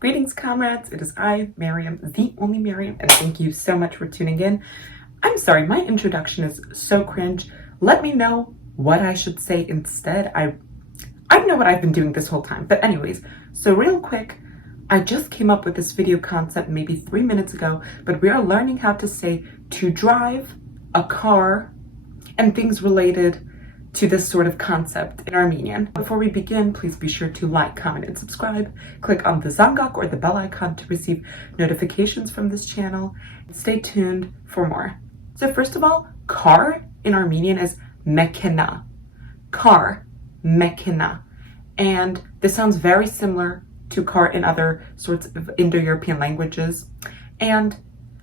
Greetings, comrades. It is I, Miriam, the only Miriam, and thank you so much for tuning in. I'm sorry, my introduction is so cringe. Let me know what I should say instead. I know what I've been doing this whole time. But anyways, so real quick, I just came up with this video concept maybe 3 minutes ago, but we are learning how to say to drive, a car, and things related to this sort of concept in Armenian. Before we begin, please be sure to like, comment, and subscribe. Click on the zangak or the bell icon to receive notifications from this channel. Stay tuned for more. So first of all, car in Armenian is mekena. Car, mekena. And this sounds very similar to car in other sorts of Indo-European languages. And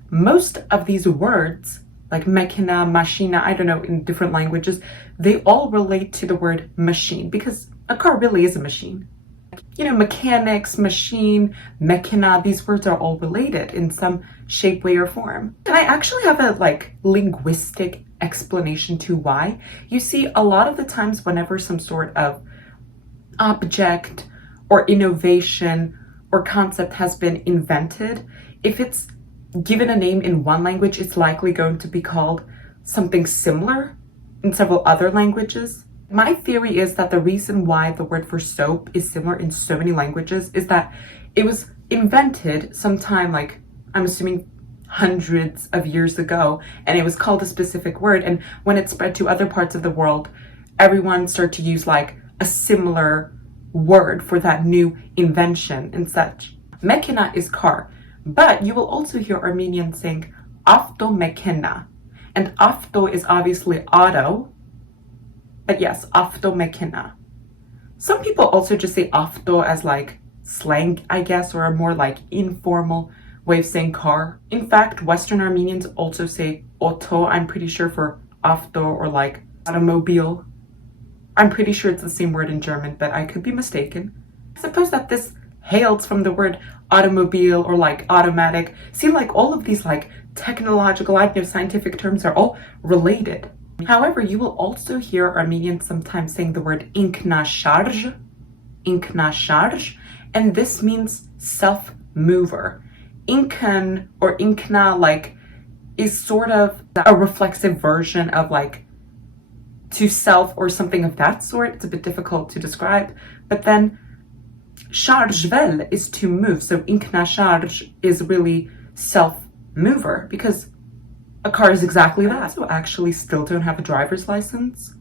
most of these words, like mekina, mashina, I don't know, in different languages, they all relate to the word machine because a car really is a machine. You know, mechanics, machine, mekina, these words are all related in some shape, way, or form. And I actually have a linguistic explanation to why. You see, a lot of the times whenever some sort of object or innovation or concept has been invented, if it's given a name in one language, it's likely going to be called something similar in several other languages. My theory is that the reason why the word for soap is similar in so many languages is that it was invented sometime, like, I'm assuming hundreds of years ago, and it was called a specific word. And when it spread to other parts of the world, everyone started to use like a similar word for that new invention and such. Mekina is car. But you will also hear Armenians saying avto mekena. And avto is obviously auto. But yes, avto mekena. Some people also just say avto as like slang, I guess, or a more like informal way of saying car. In fact, Western Armenians also say auto, I'm pretty sure, for avto or like automobile. I'm pretty sure it's the same word in German, but I could be mistaken. I suppose that this hails from the word automobile or like automatic. See, like all of these like technological, scientific terms are all related. However, you will also hear Armenians sometimes saying the word inkna sharj, and this means self-mover. Inkan or inkna like is sort of a reflexive version of like to self or something of that sort. It's a bit difficult to describe, but then sharjvel is to move. So inkna sharj is really self-mover because a car is exactly that. So actually still don't have a driver's license.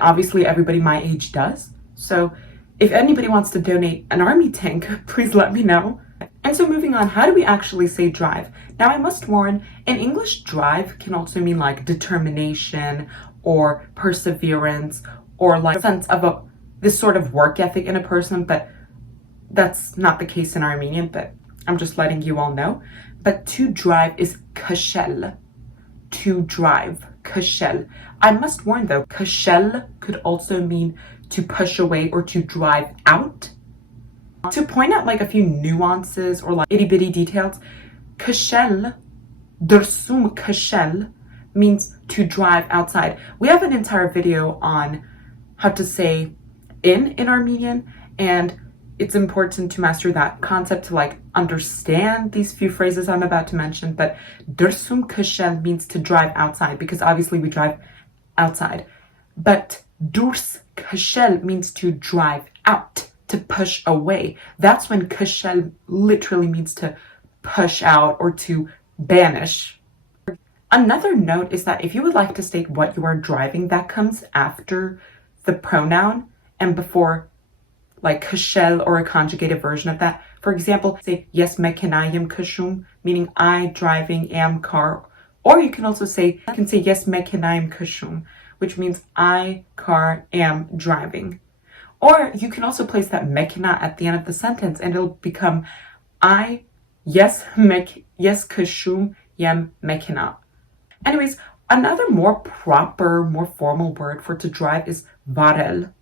Obviously everybody my age does. So if anybody wants to donate an army tank, please let me know. And so moving on, how do we actually say drive? Now I must warn, in English, drive can also mean like determination or perseverance or like a sense of this sort of work ethic in a person, but that's not the case in Armenian, but I'm just letting you all know. But to drive is kashel. To drive, kashel. I must warn though, kashel could also mean to push away or to drive out. To point out like a few nuances or like itty bitty details, kashel, dursum kashel, means to drive outside. We have an entire video on how to say in Armenian, and it's important to master that concept to like understand these few phrases I'm about to mention. But dursum kashel means to drive outside because obviously we drive outside. But durs kashel means to drive out, to push away. That's when kashel literally means to push out or to banish. Another note is that if you would like to state what you are driving, that comes after the pronoun and before like kashel or a conjugated version of that. For example, say yes mekenayim kashum, meaning I driving am car. Or you can also say, yes mekenayim kashum, which means I car am driving. Or you can also place that mekina at the end of the sentence and it'll become I yes kashum yem mekina. Anyways, another more proper, more formal word for to drive is varel.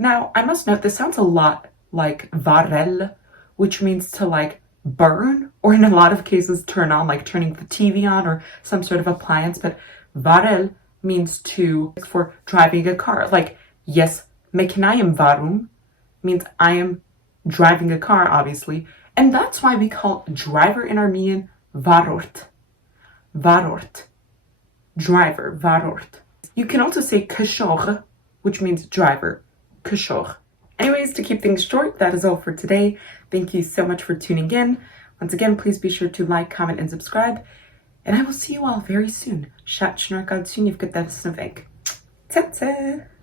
Now, I must note this sounds a lot like varel, which means to like burn, or in a lot of cases turn on, like turning the TV on or some sort of appliance. But varel means for driving a car. Like, yes, mekinayim varum means I am driving a car, obviously. And that's why we call driver in Armenian varort. Varort. Driver, varort. You can also say kshogh, which means driver. Kshogh. Anyways, to keep things short, that is all for today. Thank you so much for tuning in. Once again, please be sure to like, comment, and subscribe. And I will see you all very soon. Շատ շնորհակալություն եւ կտեսնվենք. Ցած